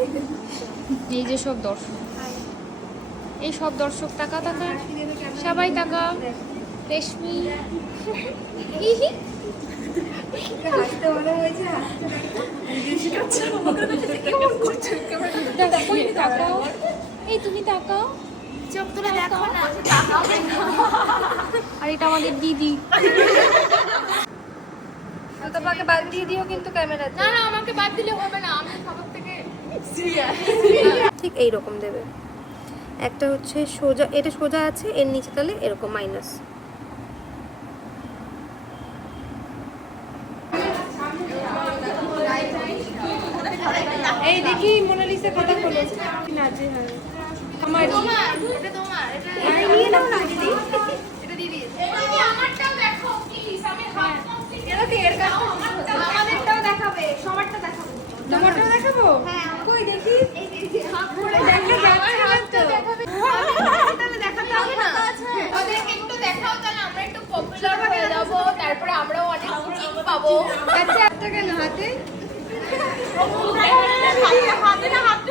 এই যে সব দর্শক, এই সব দর্শক টাকা টাকা, সবাই টাকা। রেশমি এই তুমি তাকাও, চোখ তুলে দেখো না। আর এটা আমাদের দিদি। তোমাকে বাদ দিয়ে দিও কিন্তু ক্যামেরা। না না, আমাকে বাদ দিলে হবে না, আমি সবার থেকে ঠিক এই রকম দেবে। একটা হচ্ছে সোজা, এটা সোজা আছে, এর নিচে তাহলে এরকম মাইনাস। এই দেখি মোনালিসা কথা বলো। নাচে হয় আমার, এটা তোমার, এটা নিয়ে নাও না দিদি। এটা দিদি। তুমি আমারটাও দেখো প্লিজ, আমি হাফ কমপ্লিট এটা তো এর কাছে আমাদেরটাও দেখাবে, সবারটা দেখাবো। তোমারটাও দেখাবো। হ্যাঁ, কই দেখি। এই যে হাফ করে দেখা যাচ্ছে না তো। দেখাবে। তাহলে দেখাতে হবে না। ওদেরকে একটু দেখাও, তাহলে আমরা একটু পপুলার হয়ে যাব, তারপরে আমরাও অনেক বুকিং পাবো। আচ্ছা, একটা কেন হাতে? হাতে না, হাতে